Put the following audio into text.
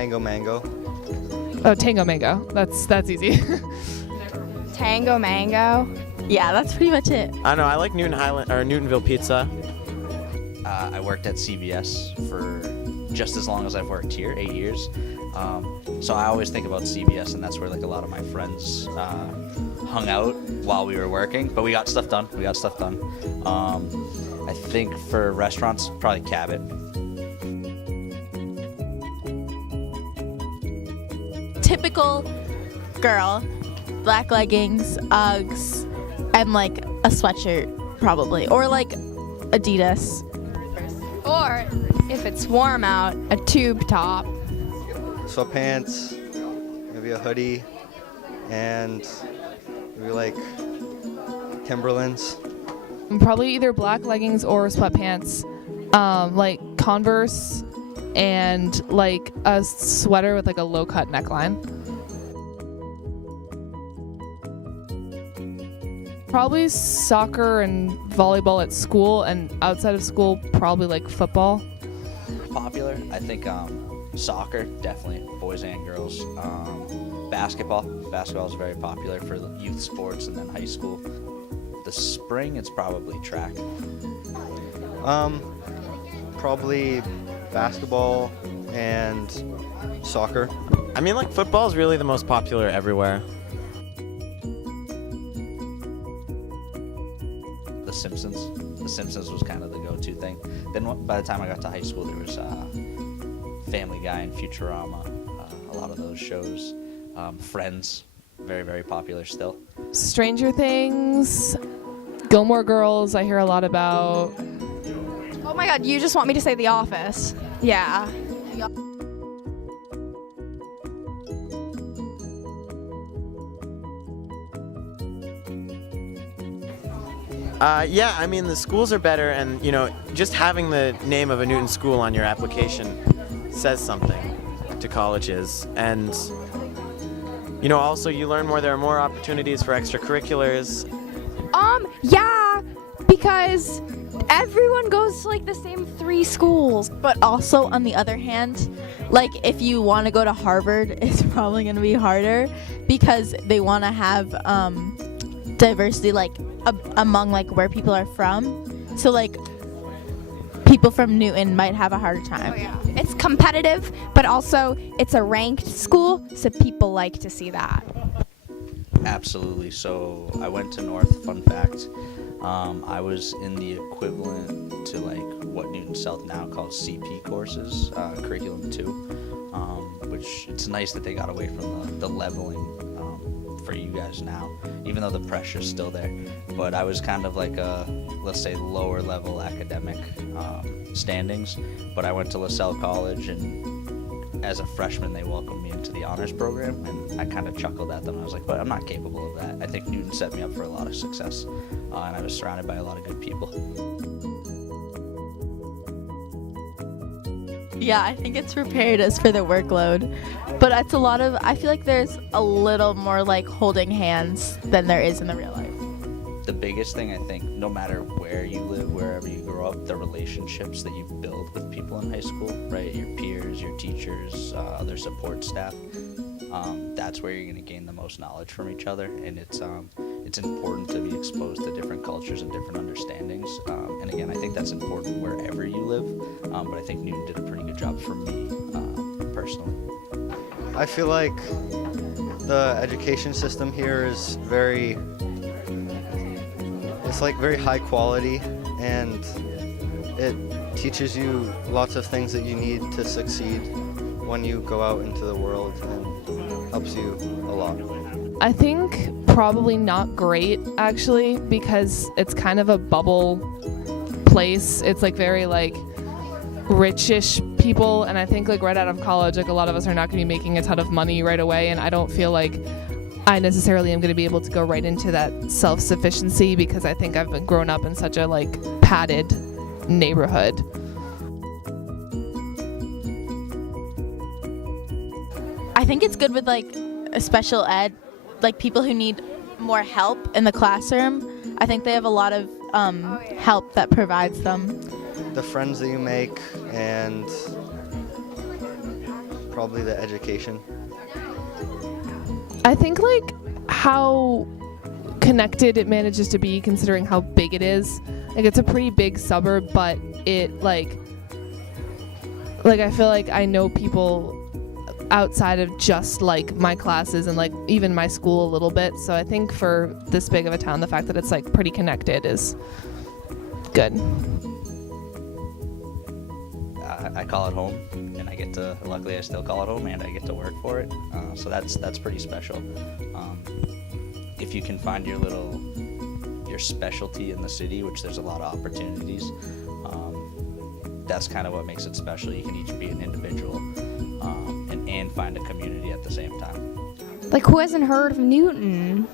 Tango Mango. Oh, Tango Mango. That's easy. Tango Mango. Yeah, that's pretty much it. I don't know. I like Newtonville pizza. I worked at CVS for just as long as I've worked here, 8 years. So I always think about CVS, and that's where like a lot of my friends hung out while we were working. But we got stuff done. I think for restaurants, probably Cabot. Typical girl, black leggings, Uggs, and like a sweatshirt probably, or like Adidas. Or if it's warm out, a tube top. Sweatpants, maybe a hoodie, and maybe like Timberlands. Probably either black leggings or sweatpants, like Converse, and like a sweater with like a low-cut neckline. Probably soccer and volleyball at school, and outside of school, probably like football. Popular, I think soccer, definitely, boys and girls. Basketball is very popular for youth sports and then high school. The spring, it's probably track. Probably basketball and soccer. I mean, like football is really the most popular everywhere. The Simpsons was kind of the go-to thing. Then by the time I got to high school, there was Family Guy and Futurama, a lot of those shows. Friends, very, very popular still. Stranger Things, Gilmore Girls, I hear a lot about. Oh my god, you just want me to say The Office. Yeah. Yeah, I mean, the schools are better, and, you know, just having the name of a Newton school on your application says something to colleges. And, you know, also you learn more. There are more opportunities for extracurriculars. Yeah, because everyone goes to like the same 3 schools. But also, on the other hand, like if you want to go to Harvard, it's probably going to be harder because they want to have diversity, like among like where people are from. So like people from Newton might have a harder time. Oh yeah. It's competitive, but also it's a ranked school, so people like to see that. Absolutely. So I went to North. Fun fact, I was in the equivalent to like what Newton South now calls CP courses, Curriculum 2, which it's nice that they got away from the leveling for you guys now, even though the pressure's still there. But I was kind of like a, let's say, lower level academic standings. But I went to LaSalle College, and as a freshman, they welcomed me into the honors program, and I kind of chuckled at them. I was like, but I'm not capable of that. I think Newton set me up for a lot of success, and I was surrounded by a lot of good people. Yeah, I think it's prepared us for the workload. But it's a lot of, I feel like there's a little more like holding hands than there is in the real life. The biggest thing, I think, no matter where you live, wherever you grow up, the relationships that you build with people in high school, right? Your peers, your teachers, other support staff. That's where you're going to gain the most knowledge from each other, and it's important to be exposed to different cultures and different understandings. And again, I think that's important wherever you live. But I think Newton did a pretty good job for me personally. I feel like the education system here is very high quality, and it teaches you lots of things that you need to succeed when you go out into the world, and helps you a lot. I think probably not great, actually, because it's kind of a bubble place. It's like very like richish people, and I think like right out of college, like a lot of us are not going to be making a ton of money right away, and I don't feel like I necessarily am going to be able to go right into that self-sufficiency, because I think I've been grown up in such a like padded neighborhood. I think it's good with like a special ed, like people who need more help in the classroom. I think they have a lot of help that provides them. The friends that you make, and probably the education. I think like how connected it manages to be considering how big it is. Like it's a pretty big suburb, but it like I feel like I know people outside of just like my classes and like even my school a little bit. So I think for this big of a town, the fact that it's like pretty connected is good. I call it home, and I get to. Luckily, I still call it home, and I get to work for it. So that's pretty special. If you can find your specialty in the city, which there's a lot of opportunities, that's kind of what makes it special. You can each be an individual and find a community at the same time. Like, who hasn't heard of Newton?